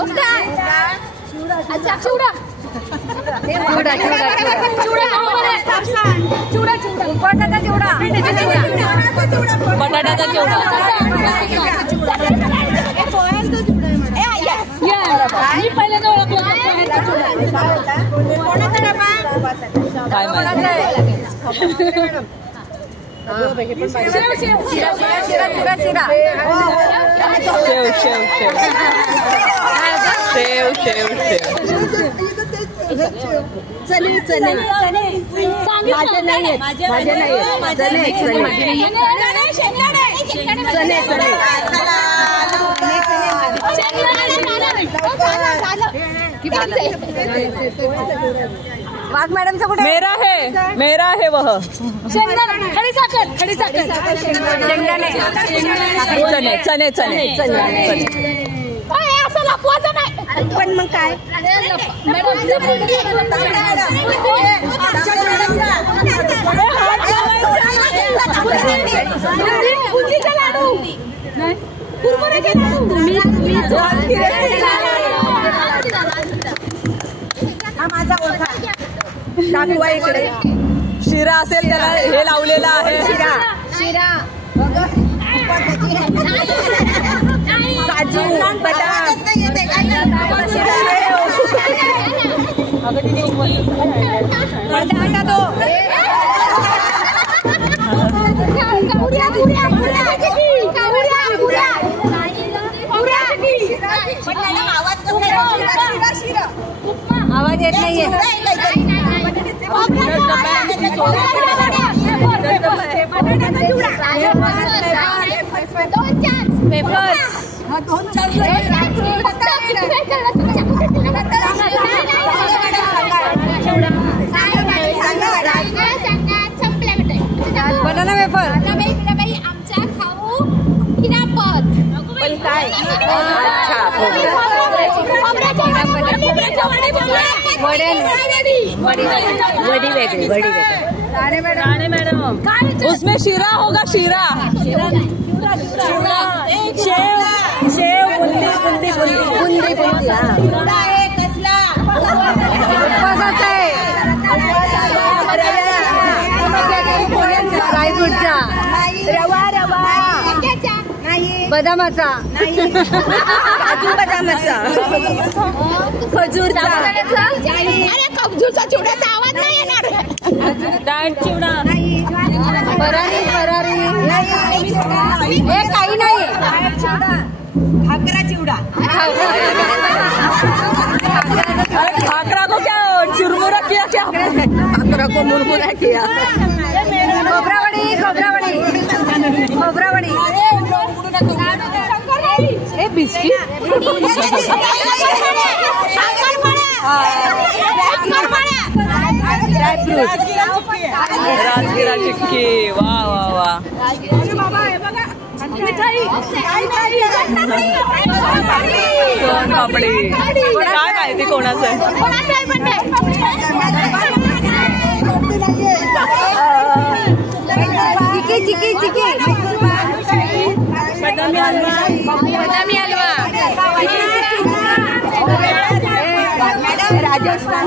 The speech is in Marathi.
अच्छा चिवडा चिवडा चिवडा चिवडा बटाटा चिवडा बटाट्याचा चिवडा मी पहिल्यांदा ओळखलं काय चने चने माझे नाही वाघ मॅडमचा कुठे मेरा है वह शेंगदाणे खडी साखर शेंगदाणे चने चने चने असं लपवायचं नाही पण मग काय बुंदीचे लाडू कुरमुऱ्याचे लाडू हा माझा ओळखा दाखवा इकडे शिरा असेल त्याला हे लावलेलं आहे शिरा काजू बदाम बटाटा दो आवाज येत नाहीये बनाना वेफर आमच्या खाऊ खिरापत वडी वेगळी राणे मैडम उसमें शीरा होगा शीरा शेव बुंदी ड्रायफ्रूटचा रवा बदामाचा काजू बदामाचा खजूरचा खजूरचा चिवड्याचा आवाज नाही येणार डाळ चिवडा फरारी हे काही नाही खाकरा चिवडा खाकरा को क्या चुरमुरा किया क्या खाकरा को मुरमुरा किया खोबरावडी हे बिस्किट राजगिरा चिक्की वाह वाह वाह सोन पापडी काय माहिती कोणाचं आहे चिकी बदामी हलवा राजस्थान